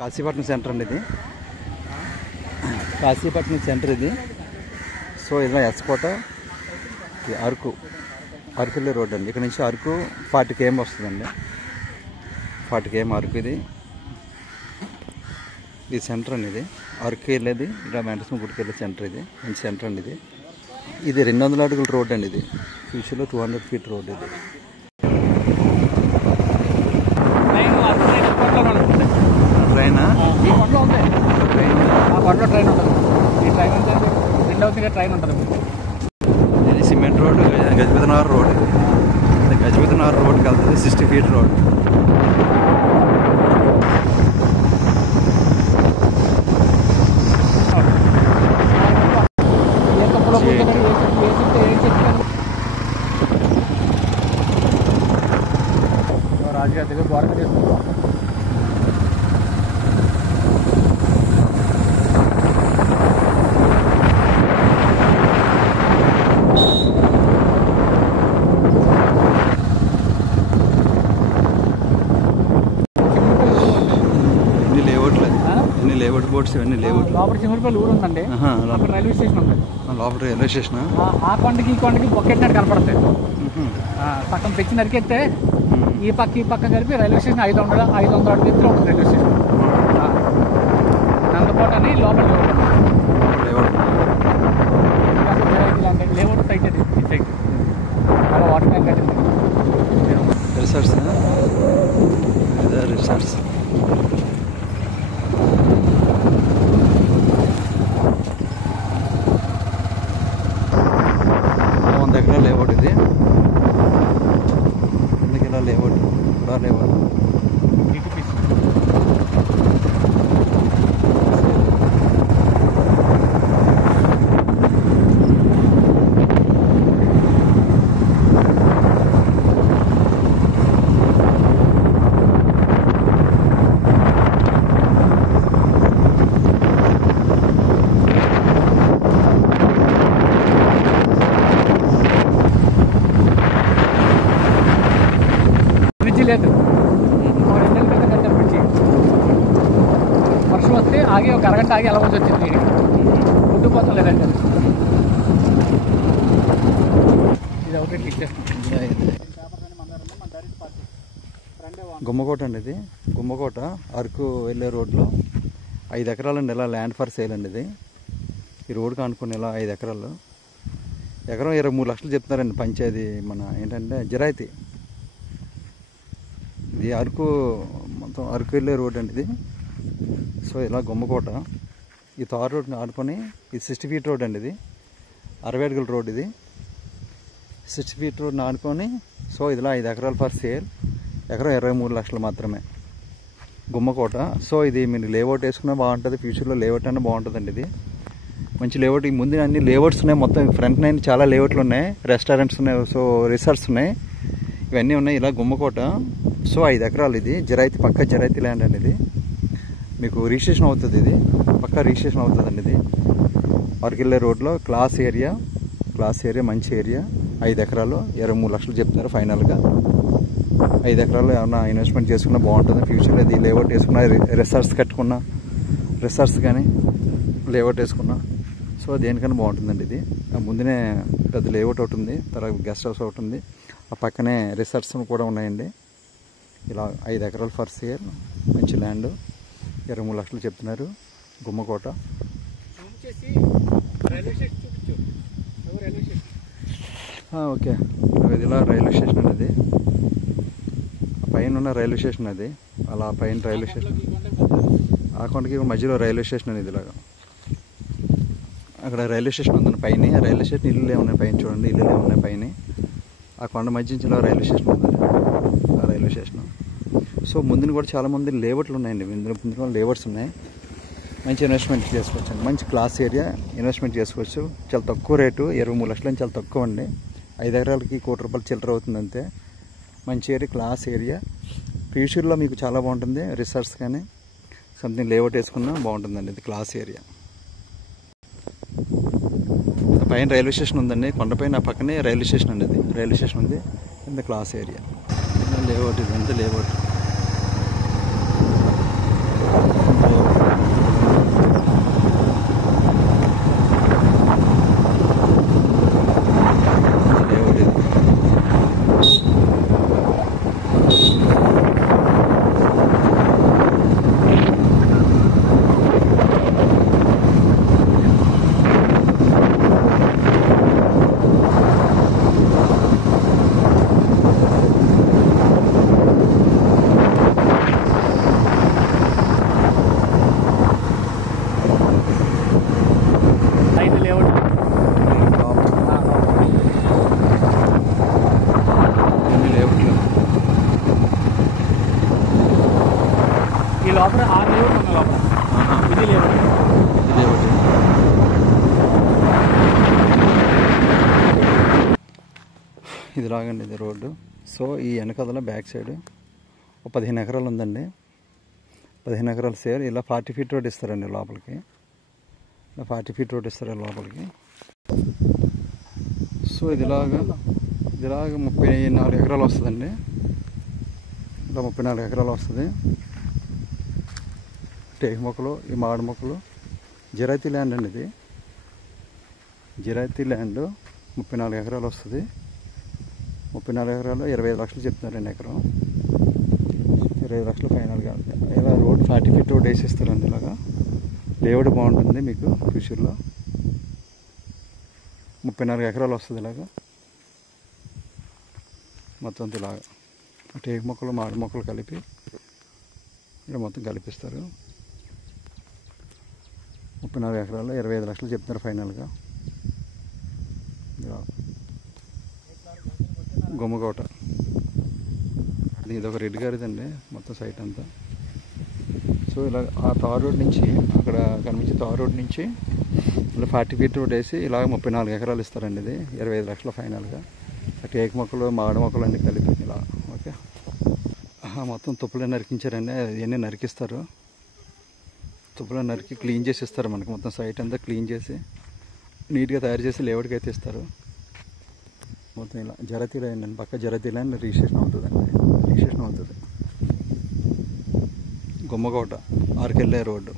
Kashipatnam centre అండి ఇది. Kashipatnam centre ఇది. సో ఇలా ఎక్స్పోర్ట్ అరకు అరకుల్లే రోడ్ అండి. ఇక్కడ నుంచి అరకు 40 km వస్తుందండి. 40 km అరకు. ఇది సెంటర్ అండి. ఇది అరకు వెళ్ళేది ఇలా వెంకటేశ్వర గుడికి వెళ్ళే సెంటర్. ఇది మంచి సెంటర్ అండి. ఇది 200 అడుగుల రోడ్ అండి. ఇది ఫ్యూచర్లో 200 feet రోడ్. ఇది ట్రైన్ ఈ కొండలో ఉంది. ఆ కొండలో ట్రైన్ ఉంటుంది. ఈ ట్రైన్ అంటే రెండవదిగా ట్రైన్ ఉంటుంది. ఇది సిమెంట్ రోడ్, గజపతినగర్ రోడ్. ఇది గజపతినగర్ రోడ్కి వెళ్తుంది. 60 feet రోడ్. రాజుగారి దగ్గర గోడ చేసుకుంటాం. లేఅవుట్ బోర్డ్స్ ఇవన్నీ లేఅవుట్. లోపల సింహపల్లి ఊరు ఉందండి. అక్కడ రైల్వే స్టేషన్ ఉంది. లోపల రైల్వే స్టేషన్. ఆ కొండకి ఈ కొండకి బొక్కెట్టినట్టు కనపడతాయి. పక్కన తెచ్చి నరికెత్తే ఈ పక్క కలిపి రైల్వే స్టేషన్ 500 అడుగులు ఎత్తులో ఉంటుంది రైల్వే స్టేషన్. నందకోట అని లోపల లేఅవుట్ సైట్ అది. ఈ సైట్ అలా వాటర్ ట్యాంక్ కట్టింది. రిసార్ట్స్ రిసార్ట్స్ దగ్గర లేఅవుట్. ఇది ఎందుకు ఇలా లేఅవుట్ కూడా లేఅవుట్. లేదు 2 నెలల క్రితం కట్టారు బ్రిడ్జి. వర్షం వస్తే ఆగి ఒక అరగంట ఆగి వెళ్ళవలసి వచ్చింది. ఉడ్డుపోతాం లేదంటే ఇది ఒకటి క్లిక్ చేస్తుంది. గుమ్మకోట అండి. ఇది గుమ్మకోట అరకు వెళ్ళే రోడ్లో 5 ఎకరాలండి. ఇలా ల్యాండ్ ఫర్ సేల్ అండి. ఇది ఈ రోడ్కి అనుకుని ఇలా 5 ఎకరాలు. ఎకరం 23 లక్షలు చెప్తున్నారండి పంచాయతీ. మన ఏంటంటే జిరాయితీ. ఇది అరకు మొత్తం అరకు వెళ్ళే రోడ్ అండి. ఇది సో ఇలా గుమ్మకోట ఈ తార్ రోడ్ని ఆడుకొని ఇది 60 feet రోడ్ అండి. ఇది 60 అడుగుల రోడ్. ఇది 60 feet రోడ్ని ఆడుకొని సో ఇదిలా 5 ఎకరాలు ఫర్ సేల్. ఎకరం 23 లక్షలు మాత్రమే గుమ్మకోట. సో ఇది మీరు లేఅవుట్ వేసుకున్నా బాగుంటుంది. ఫ్యూచర్లో లేఅవుట్ అయినా బాగుంటుందండి. ఇది మంచి లేఅవుట్. ఈ ముందు అన్ని లేఅవుట్స్ ఉన్నాయి. మొత్తం ఫ్రంట్ నైన్ చాలా లేఅవుట్లు ఉన్నాయి. రెస్టారెంట్స్ ఉన్నాయి. సో రిసార్ట్స్ ఉన్నాయి. ఇవన్నీ ఉన్నాయి. ఇలా గుమ్మకోట. సో 5 ఎకరాలు. ఇది జిరాయితీ పక్క జిరాయితీ ల్యాండ్ అండి. ఇది మీకు రిజిస్ట్రేషన్ అవుతుంది. ఇది పక్క రిజిస్ట్రేషన్ అవుతుందండి. ఇది అరకెళ్ళే రోడ్లో క్లాస్ ఏరియా మంచి ఏరియా. 5 ఎకరాలు 23 లక్షలు చెప్తున్నారు ఫైనల్గా. 5 ఎకరాలు ఏమన్నా ఇన్వెస్ట్మెంట్ చేసుకున్నా బాగుంటుంది. ఫ్యూచర్లో ఇది లేఅవుట్ వేసుకున్నా రిసార్ట్స్ కట్టుకున్నా రిసార్ట్స్ కానీ లేఅవుట్ వేసుకున్నా సో దేనికన్నా బాగుంటుందండి. ఇది ముందునే పెద్ద లేఅవుట్ ఒకటి ఉంది. తర్వాత గెస్ట్ హౌస్ ఒకటి ఉంది. ఆ పక్కనే రిసార్ట్స్ కూడా ఉన్నాయండి. ఇలా 5 ఎకరాలు ఫర్ సేల్ మంచి ల్యాండ్ 23 లక్షలు చెప్తున్నారు గుమ్మకోట. ఓకే ఇలా రైల్వే స్టేషన్ అనేది పైన ఉన్న రైల్వే స్టేషన్. అది అలా పైన రైల్వే స్టేషన్. ఆ కొండకి మధ్యలో రైల్వే స్టేషన్ అనేది. ఇలాగా అక్కడ రైల్వే స్టేషన్ ఉందండి పైన. రైల్వే స్టేషన్ ఇల్లు ఏమున్నాయి పైన చూడండి. ఇల్లు ఏమున్నాయి పైన. ఆ కొండ మధ్య నుంచి ఇలా రైల్వే స్టేషన్ ఉందండి. ఆ రైల్వే స్టేషన్. సో ముందుని కూడా చాలామంది లేఅవుట్లు ఉన్నాయండి. ముందు లేఅవుట్స్ ఉన్నాయి. మంచి ఇన్వెస్ట్మెంట్ చేసుకోవచ్చు అండి. మంచి క్లాస్ ఏరియా ఇన్వెస్ట్మెంట్ చేసుకోవచ్చు. చాలా తక్కువ రేటు 23 లక్షలు అని చాలా తక్కువ అండి. 5 ఎకరాలకి ₹1 కోటి చిల్లర అవుతుంది అంతే. మంచి ఏరియా క్లాస్ ఏరియా. ఫ్యూచర్లో మీకు చాలా బాగుంటుంది. రిసార్ట్స్ కానీ సంథింగ్ లేఅవుట్ వేసుకున్నా బాగుంటుందండి. ఇది క్లాస్ ఏరియా. పైన రైల్వే స్టేషన్ ఉందండి. కొండపైన పక్కనే రైల్వే స్టేషన్ అండి. అది రైల్వే స్టేషన్ ఉంది. కింద క్లాస్ ఏరియా లేఅవుట్. ఇదంతా లేఅవుట్. లేఅవుట్ ఉంది లోపల. ఇది లేఅవుట్. ఇదే ఒకటి. ఇది లాగండి, ఇది రోడ్డు. సో ఈ వెనకదల బ్యాక్ సైడ్ ఒక 15 ఎకరాలు ఉందండి. 15 ఎకరాలు సేర్. ఇలా 40 ఫీట్ రోడ్ ఇస్తారండి లోపలికి. ఇలా 40 ఫీట్ రోడ్ ఇస్తారు లోపలికి. సో ఇదిలాగా 34 ఎకరాలు వస్తుందండి. ఇలా 34 ఎకరాలు వస్తుంది. టేకు మొక్కలు, ఈ మామిడి మొక్కలు, జిరాయితీ ల్యాండ్ అండి ఇది. జిరాయితీ ల్యాండ్ 34 ఎకరాలు వస్తుంది. 34 ఎకరాలు 25 లక్షలు చెప్తున్నారండి ఎకరం. 25 లక్షలు ఫైనల్గా. ఇలా రోడ్ 40 ఫీట్ రోడ్ వేసిస్తారండి. ఇలాగా లేఅవుట్ బాగుంటుంది మీకు ఫ్యూచర్లో. 34 ఎకరాలు వస్తుంది ఇలాగా మొత్తం. ఇలాగా టేకు మొక్కలు, మామిడి మొక్కలు కలిపి ఇక్కడ మొత్తం కలిపిస్తారు. 34 ఎకరాలు 25 లక్షలు చెప్తున్నారు ఫైనల్గా. గుమ్మకోట ఇది ఒక రెడ్ గారిదండి మొత్తం సైట్ అంతా. సో ఇలా ఆ తార్ రోడ్ నుంచి, అక్కడ కనిపించే తార్ రోడ్ నుంచి ఇలా 40 ఫీట్ రోడ్ వేసి ఇలాగ 34 ఎకరాలు ఇస్తారండి. ఇది 25 లక్షలు ఫైనల్గా. టేకు మొక్కలు, మామిడి మొక్కలు అన్నీ కలిపి ఇలా. ఓకే, మొత్తం తుప్పులే నరికించారండి. ఇవన్నీ నరికిస్తారు. తుప్పులో నరికి క్లీన్ చేసి ఇస్తారు మనకి. మొత్తం సైట్ అంతా క్లీన్ చేసి నీట్గా తయారు చేసి లేఅవుట్కి అయితే ఇస్తారు. మొత్తం ఇలా జరతీ లైన్ అండి. పక్క జరతీ లైన్ రిజిస్ట్రేషన్ అవుతుందండి. రిజిస్ట్రేషన్ అవుతుంది. గుమ్మకోట ఆర్కెళ్ళే రోడ్డు.